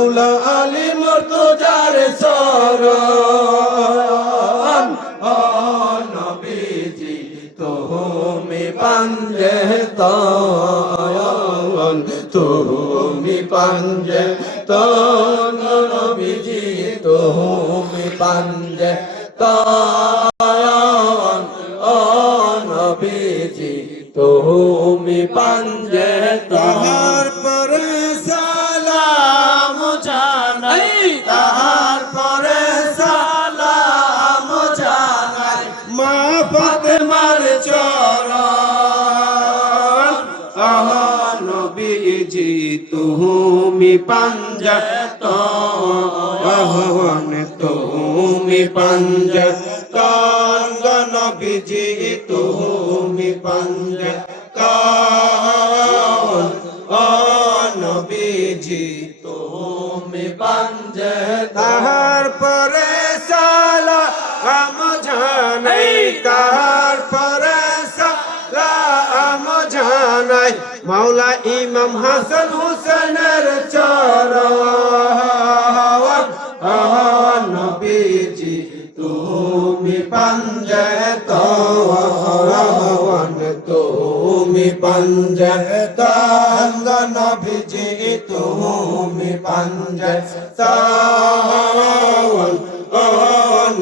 মাওলা আলী মর্তজার সরণ নবীজি, তুমি পাঞ্জে তয়ন তুমি পাঞ্জে তন নবীজি, তুমি পাঞ্জে তয়ন তাহার পরে সালাম জানাই মা ফাতেমার চরণ। আহ নবীজি, তুমি পাঞ্জা তহন তুমি পাঞ্জা তঙ্গ নবীজি, তুমি পাঞ্জা তাহার পরে মাওলা ইমাম হাসান হুসেনের চরণ। নবীজি, তুমি পাঞ্জে তওয়ান তুমি পাঞ্জে তঙ্গ নবীজি, তুমি পাঞ্জে তওয়ান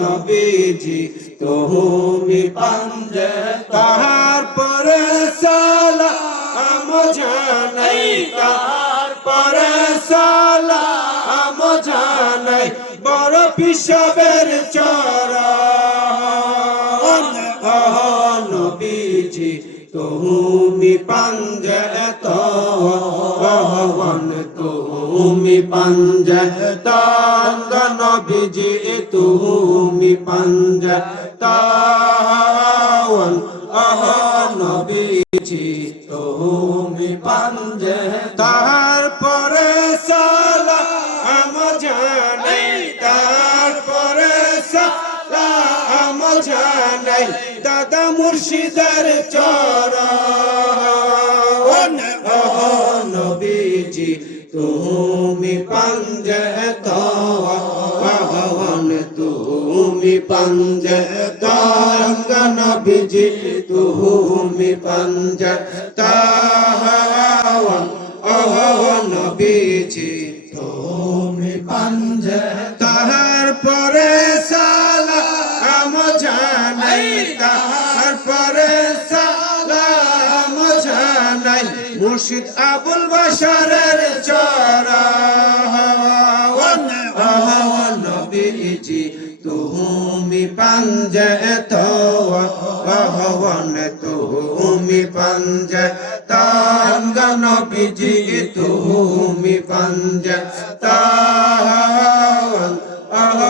নবীজি, তুমি পাঞ্জে তাহার পরে সালা, আম জানাই, তাহার পরে সালা, আম জানাই, বড় পিসবের আহ নবীজি, তুমি পাঞ্জে তহন তুমি পাঞ্জে তঙ্গ নবীজি, তুমি পাঞ্জে আহ নবীজি, তুমি পাঞ্জে। তাহার পরে সালা আম জানাই তার পরে সালা আম জানাই, দাদা মুর্শিদার চরণ। নবীজি, তুমি পাঞ্জে। তুমি পাঞ্জে তঙ্গ নবীজি তুমি পাঞ্জে নবীজি তুমি পাঞ্জে তাহার পরে সালা আম জানাই তাহার পরে সালা আম জানাই। মুর্শিদ আবুল বাশারের চরণ। তুমি পাঞ্জে তহন তুমি পাঞ্জে তঙ্গ নবীজি তুমি পঞ্জ তহন আহ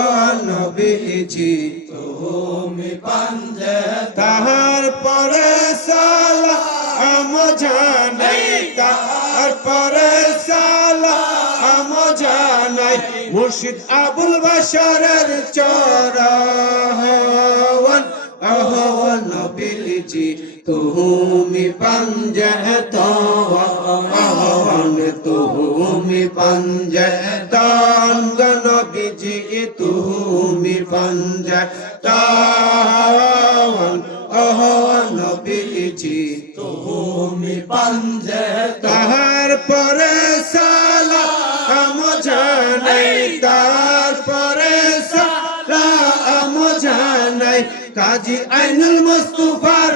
নবীজি মুর্শিদ আবুল বাশারের চরণ আহ নবীজি, তুমি পাঞ্জে তহন তুমি পাঞ্জে তঙ্গ নবীজি তুমি পাঞ্জে তহন আহ নবীজি, তুমি পাঞ্জে তাহার পরে জানাই কাজী আইনুল মুস্তাফার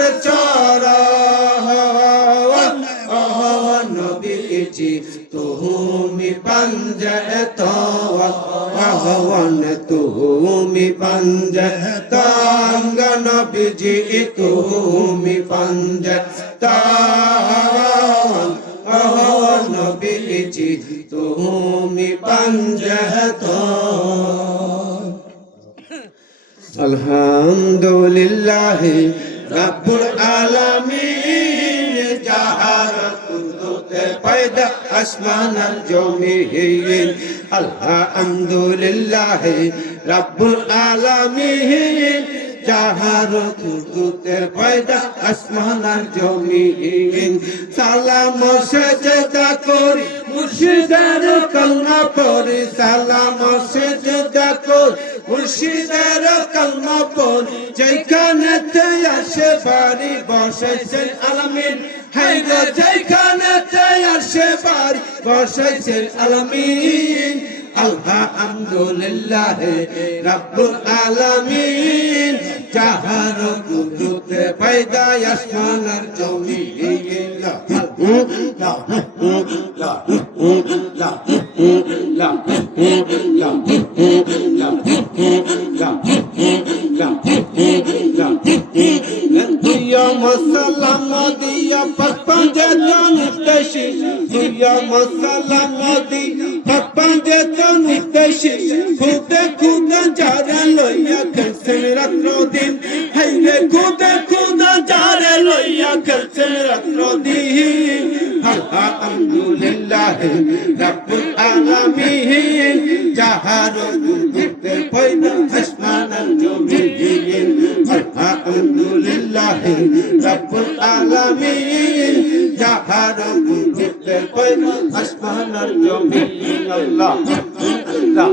নবীজি, তুমি পাঞ্জে তহন তুমি পাঞ্জে তঙ্গ নবীজি, তুমি পাঞ্জে তহন আহ, নবীজি, তুমি পাঞ্জে তহন আলহামদুলিল্লাহ রাব্বুল আলামিন, যাহার কুদরতে পয়দা আসমান আর জমিন। আলহামদুলিল্লাহ রাব্বুল আলামিন, যাহার কুদরতে পয়দা আসমান আর জমিন। সালাম সেজদা করি মুর্শিদের কলমা পড়ি, সালাম সেজদা করি মুর্শিদের কলমা পড়ি, যেখানে আসে বাড়ি বসেছেন আলামিন। হাইরে যেখানে আসে বাড়ি বসেছেন আলামিন। আলহামদুলিল্লাহ রাব্বুল আলামিন। যাহার কুদরতে পয়দা আসমান আর জমিন মশলা দিয়া পাঁচ নিতেছি দিয়া মশলা দিয়া পাঁচ নিতেছি খুদে খুদে যারা লইয়া আলহামদুলিল্লাহ রাব্বুল আলামিন। যাহার কুদরতে পয়না আসমান জমিন। আলহামদুলিল্লাহ রাব্বুল আলামিন। যাহার কুদরতে পয়না আসমান জমিন। আল্লাহ লা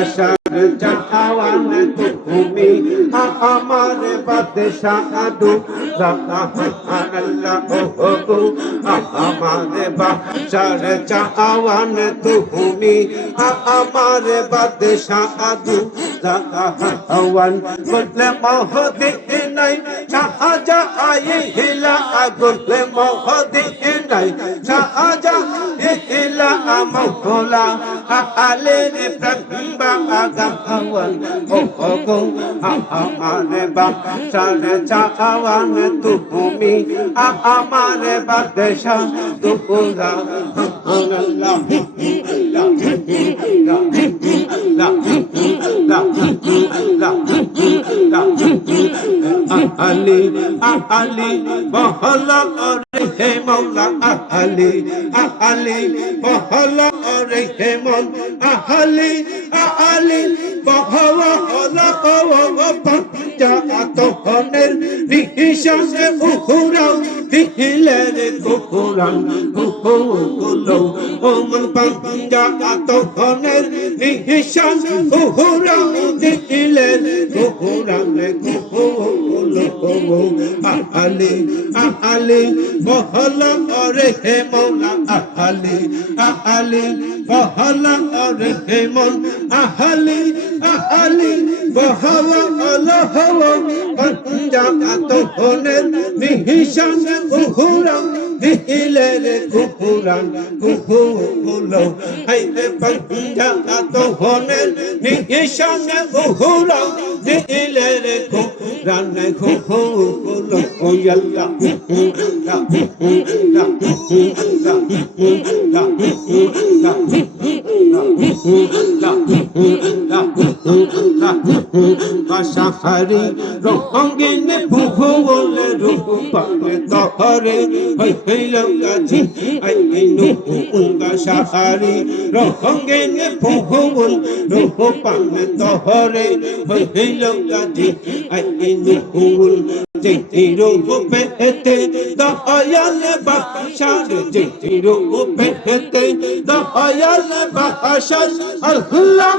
আশা খাওয়ালে তুমি আমার বাদশাহ তুমি আমার বাদশাহ আদু সুবহান বলে মহদি নাই শাহজা আয়ে হিলা বলে মহদি নাই শাহজা হিলা আমকলা আলে রে বাগা চাওয়ান ও গো আমার বাচ্চার চাওয়ান তুমি আমার বাদেশা দুপুরা আল্লাহ আল্লাহ আল্লাহ আল্লাহ আলি আলি বহল হে মৌলা, আহালি আহালি, বহল রে হে মন, আহালি আহালি, বহল পাঞ্জাতনের বিহিষে উহুরাও দিহিলের কুকুরাং কুকুলো ও মন পাঞ্জাতনের বিহিষে উহুরাও দিহিলের কুকুরাং কুকুলো আহালি আহালি, বহ ফহলা ওরে হে মৌলা, আহালি আহালি, ফহলা ওরে হে মন আহালি আহালি, ফহলা ওলা হল পঞ্জাত হনে মিহিশান উহুরাম দিহিলের কুহুরান কুহুলো হাইতে পঞ্জাত হনে মিহিশান উহুরাম দিহিলের কুহুরান কুহুলো Oh, yeah, সাহারি রঙিন ভুবলে রূপালে তহরে। হইল গাছি আইনু উঙ্গা সাহারি রঙিন ভুবল রূপালে তহরে। হইল গাছি আইনু উল যেটি রূপে হেতে দয়াল বাসার যেটি রূপে হেতে দয়াল বাসার। আল্লাহ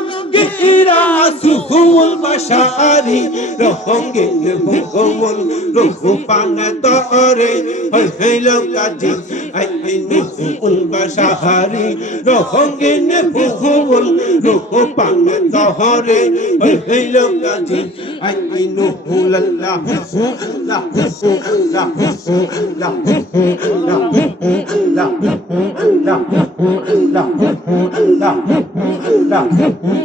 সুহুল বাসারি রহঙ্গে ভুবল রূপান তরে হইল গাজি আইনু উল বাসারি রহঙ্গে ভুবল রূপান তরে হইল গাজি আইনু হুল্লাহ লা লা লা লা লা লা লা লা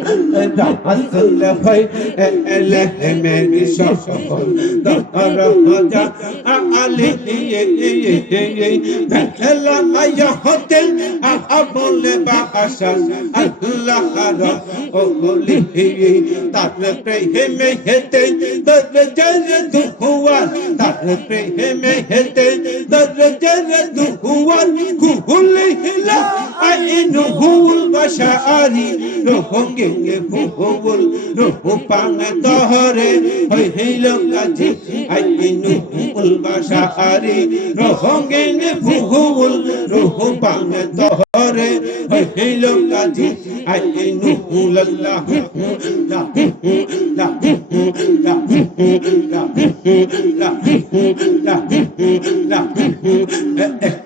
লা রাসূল হয় এলে মেরি সকল দরজা আলী ভেলা মায়া হতে বলে বাসা আল্লাহ ও বলি তার প্রেমে হেতে দরজার দুহুয়ার তার প্রেমে হেতে দরজার দুহুয়ার খুলে হিলা আইনু হুল বাশারি রোহঙ্গে ফুহুল রোহ পাং দহরে। হই হিল কাজে আইনু হুল বাশারি রহঙ্গেন ফুহুল রোহ পাং দহরে হই হিল কাজে আইনু হুল আল্লাহ লা লাহু লা লাহু লা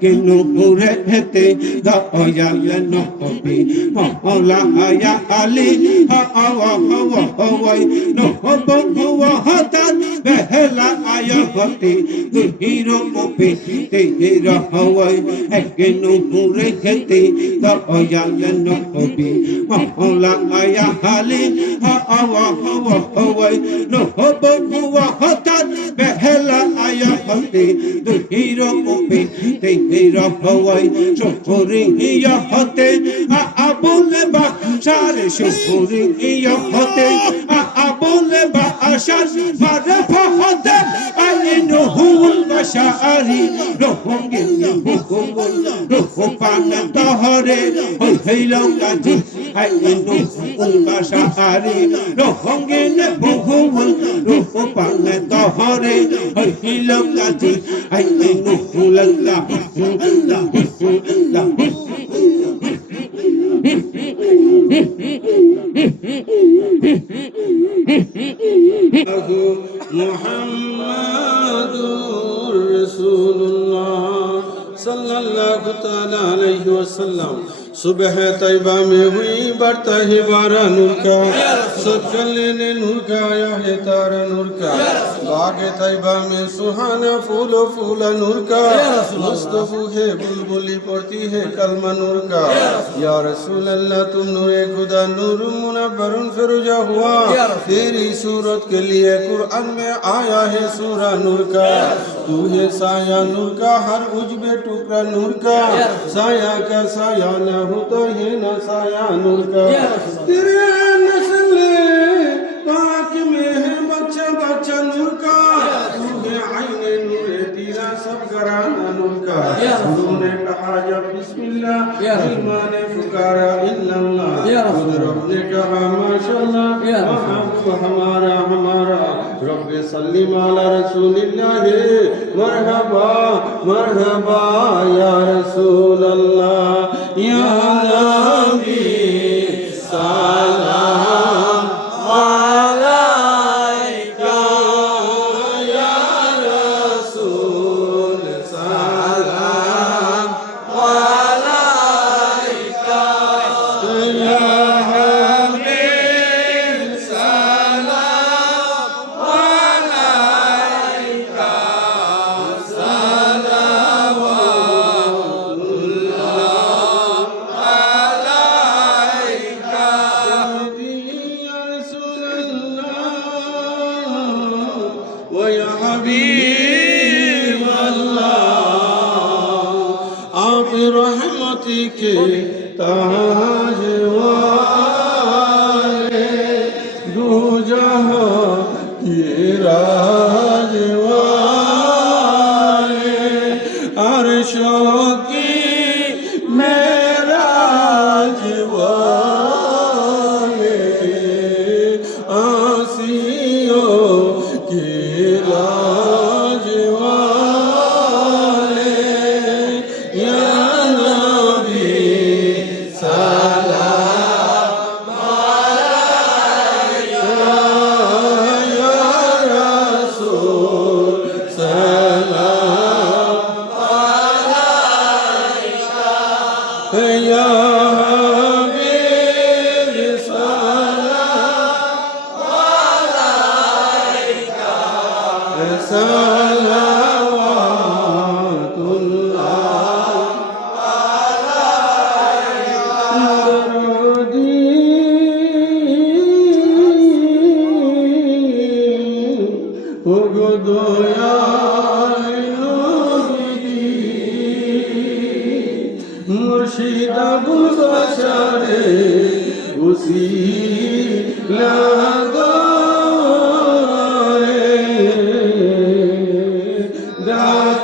একে নূরে হেতে দয়াল নবী মহলা আয়া আলী হাওয়া হাওয়া হাওয়াই নহব হাওয়া হাতার বেহলা আয়া হতে তুহিরো কপি তেহির হাওয়াই একে নূরে হেতে দয়াল নবী মহলা আয়া আলী হাওয়া হাওয়া হাওয়াই নহব হাওয়া হাতার বেহলা আয়া হতে তুহিরো কপি তেহির হাওয়াই শহরে ইয়া হতে আবুলে বাসার শহরে ইয়া হতে আবুলে বাসার মারে ফহতে আইনু হুল বাশারি রহঙ্গে হুকুমুল রুহ পান তহরে হই হইল কাজী আইনু হুল বাশারি রহঙ্গে পান सुबह तैबा में हुई बरता ही बारा नूर का सब चलने नूर या है तारा बाग तैबा में सुहाना फूलो फूला नूर का मुस्तफू है बुलबुली पड़ती है कलमा नूर का या रसूल अल्लाह तुम नूरे खुदा नूर मुनव्वरुन फिरोजा हुआ तेरी सूरत के लिए कुरान में आया है सूरा नूर का तू है साया नूर का हर उजबे टुकड़ा नूर का साया का साया न हो तो ये न साया नूर का तेरे يا رسول الله حرج بسم الله يا رحمن فقراء إلا الله يا رسول الله ما شاء الله يا رسول ہمارا ہمارا رب سلم على رسول الله مرحبا مرحبا يا رسول الله يا نبي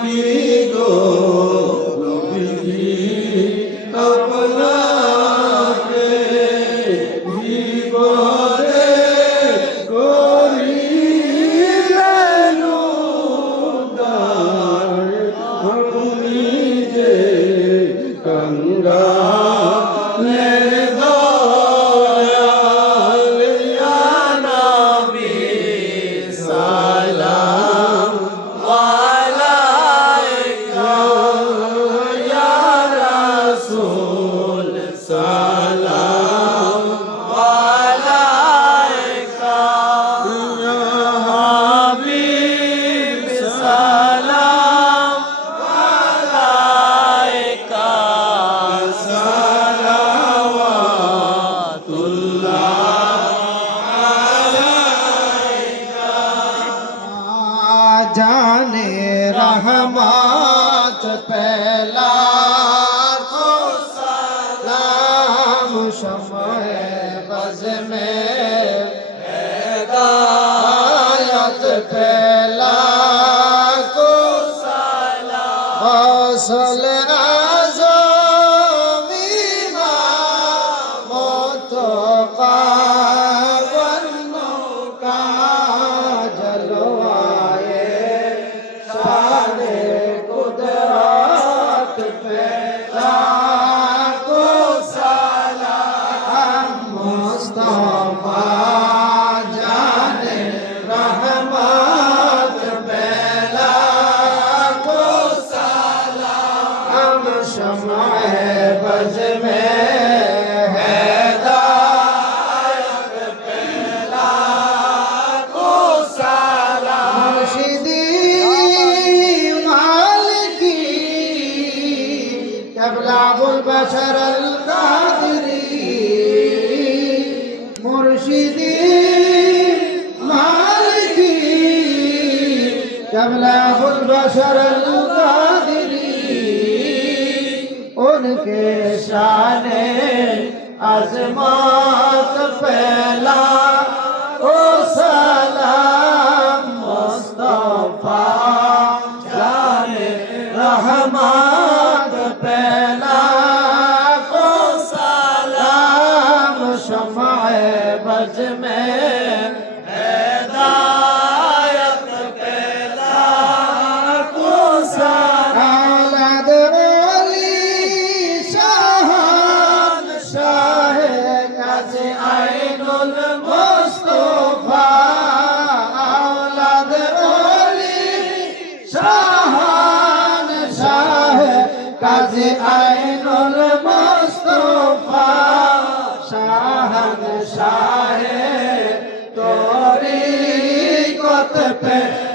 নবীজি গো Love. पे شمع بز میں شر के शान आजमात पे শাহান শাহ কাজে আইনুল মোস্তফা শাহান শাহে তোরি কত পে